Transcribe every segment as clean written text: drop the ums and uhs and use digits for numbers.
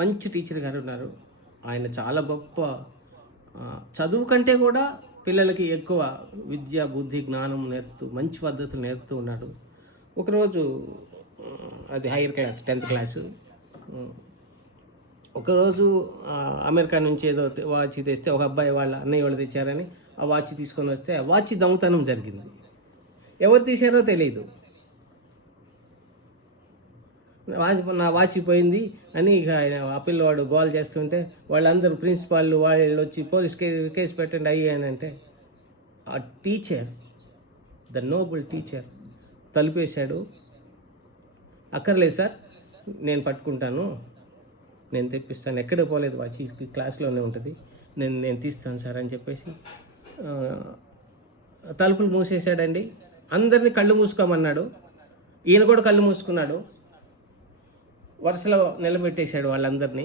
మంచి టీచర్ గారు ఉన్నారు. ఆయన చాలా గొప్ప చదువు కంటే కూడా పిల్లలకి ఎక్కువ విద్య, బుద్ధి, జ్ఞానం నేర్పుతూ మంచి పద్ధతులు నేర్పుతూ ఉన్నాడు. ఒకరోజు అది హైయర్ క్లాస్ 10th క్లాసు. ఒకరోజు అమెరికా నుంచి ఏదో వాచ్ తెస్తే ఒక అబ్బాయి వాళ్ళ అన్నయ్య వాళ్ళు తెచ్చారని ఆ వాచ్ తీసుకొని వస్తే ఆ వాచ్ దొంగతనం జరిగింది. ఎవరు తీశారో తెలియదు. నా వాచ్ పోయింది అని ఇక ఆ పిల్లవాడు గోల్ చేస్తుంటే వాళ్ళందరూ ప్రిన్సిపాల్ వాళ్ళు వచ్చి పోలీస్ కేసు పెట్టండి అయ్యానంటే ఆ టీచర్, ద నోబుల్ టీచర్ తలుపేశాడు. అక్కర్లేదు సార్, నేను పట్టుకుంటాను, నేను తెప్పిస్తాను, ఎక్కడ పోలేదు, వాచ్ క్లాస్లోనే ఉంటుంది, నేను తీస్తాను సార్ అని చెప్పేసి తలుపులు మూసేశాడండి. అందరినీ కళ్ళు మూసుకోమన్నాడు. ఈయన కూడా కళ్ళు మూసుకున్నాడు. వరుసలో నిలబెట్టేశాడు. వాళ్ళందరినీ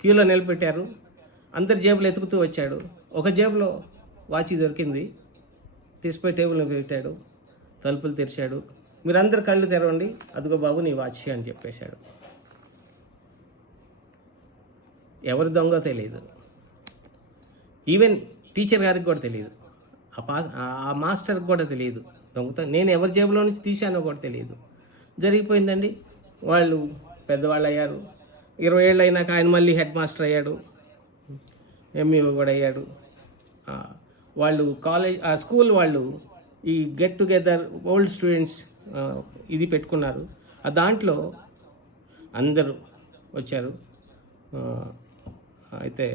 క్యూలో నిలబెట్టారు. అందరి జేబులు ఎతుకుతూ వచ్చాడు. ఒక జేబులో వాచ్ దొరికింది. తీసిపోయి టేబుల్ మీద పెట్టాడు. తలుపులు తెరిచాడు. మీరందరు కళ్ళు తెరవండి, అదిగో బాబు నీ వాచ్ అని చెప్పేశాడు. ఎవరి దొంగ తెలియదు. ఈవెన్ టీచర్ గారికి కూడా తెలియదు. ఆ మాస్టర్కి కూడా తెలియదు దొంగతనం నేను ఎవరి జేబులో నుంచి తీశానో కూడా తెలియదు. జరిగిపోయిందండి. వాళ్ళు పెద్దవాళ్ళు అయ్యారు. 20 ఏళ్ళు అయినాక ఆయన మళ్ళీ హెడ్ మాస్టర్ అయ్యాడు, ఎంఈఓ కూడా అయ్యాడు. వాళ్ళు ఆ స్కూల్ వాళ్ళు ఈ గెట్ టుగెదర్ ఓల్డ్ స్టూడెంట్స్ ఇది పెట్టుకున్నారు. దాంట్లో అందరూ వచ్చారు. అయితే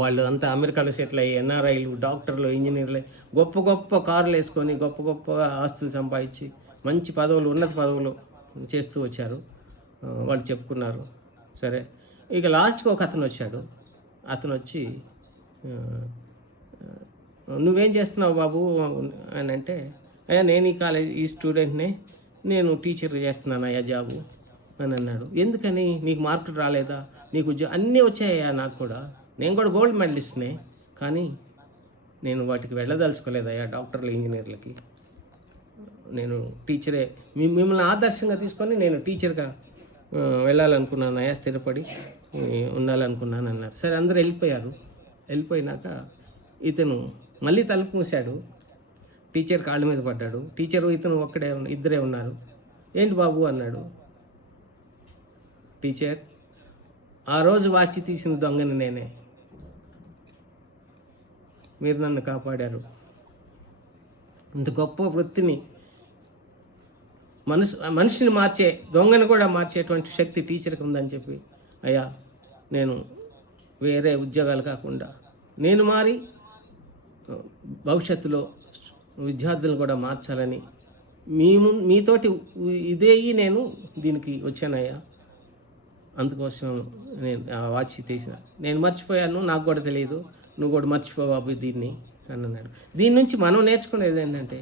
వాళ్ళు అంతా అమెరికాలో సెటిల్ అయ్యి ఎన్ఆర్ఐలు, డాక్టర్లు, ఇంజనీర్లు, గొప్ప గొప్ప కార్లు వేసుకొని గొప్ప గొప్పగా ఆస్తులు సంపాదించి మంచి పదవులు, ఉన్నత పదవులు చేస్తూ వచ్చారు. వాళ్ళు చెప్పుకున్నారు. సరే, ఇక లాస్ట్కి ఒక అతను వచ్చాడు. అతను వచ్చి నువ్వేం చేస్తున్నావు బాబు అని అంటే, అయ్యా నేను ఈ స్టూడెంట్నే, నేను టీచర్ చేస్తున్నాను అయ్యా జాబు అని అన్నాడు. ఎందుకని, నీకు మార్కులు రాలేదా, నీకు ఉద్యోగం అన్నీ వచ్చాయా, నాకు కూడా, నేను కూడా గోల్డ్ మెడలిస్ట్నే, కానీ నేను వాటికి వెళ్ళదలుచుకోలేదయ్యా, డాక్టర్లు, ఇంజనీర్లకి. నేను టీచరే, మిమ్మల్ని ఆదర్శంగా తీసుకొని నేను టీచర్గా వెళ్ళాలనుకున్నాను అయ్యా, స్థిరపడి ఉండాలనుకున్నాను అన్నారు. సరే, అందరూ వెళ్ళిపోయారు. వెళ్ళిపోయినాక ఇతను మళ్ళీ తలుపు మూసాడు. టీచర్ కాళ్ళ మీద పడ్డాడు. టీచరు ఇతను ఇద్దరే ఉన్నారు. ఏంటి బాబు అన్నాడు. టీచర్, ఆ రోజు వాచ్ తీసిన దొంగని నేనే, మీరు నన్ను కాపాడారు. ఇంత గొప్ప వృత్తిని, మనిషిని మార్చే, దొంగను కూడా మార్చేటువంటి శక్తి టీచర్కి ఉందని చెప్పి, అయ్యా నేను వేరే ఉద్యోగాలు కాకుండా నేను మారి భవిష్యత్తులో విద్యార్థులను కూడా మార్చాలని మీతోటి నేను దీనికి వచ్చానయ్యా, అందుకోసం నేను ఆ వాచ్ తీసిన, నేను మర్చిపోయాను, నాకు కూడా తెలియదు, నువ్వు కూడా మర్చిపో బాబు దీన్ని అని అన్నాడు. దీని నుంచి మనం నేర్చుకునేది ఏంటంటే,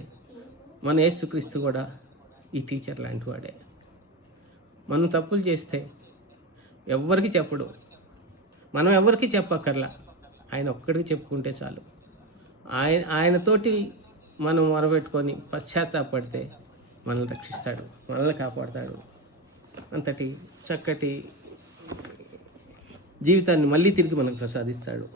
మన యేసుక్రీస్తు కూడా ఈ టీచర్ లాంటి వాడే. మనం తప్పులు చేస్తే ఎవ్వరికి చెప్పడు, మనం ఎవరికి చెప్పక్కర్లా, ఆయన ఒక్కడికి చెప్పుకుంటే చాలు. ఆయనతోటి మనం మొరబెట్టుకొని పశ్చాత్తాపడితే మనల్ని రక్షిస్తాడు, మనల్ని కాపాడుతాడు. అంతటి చక్కటి జీవితాన్ని మళ్ళీ తిరిగి మనకు ప్రసాదిస్తాడు.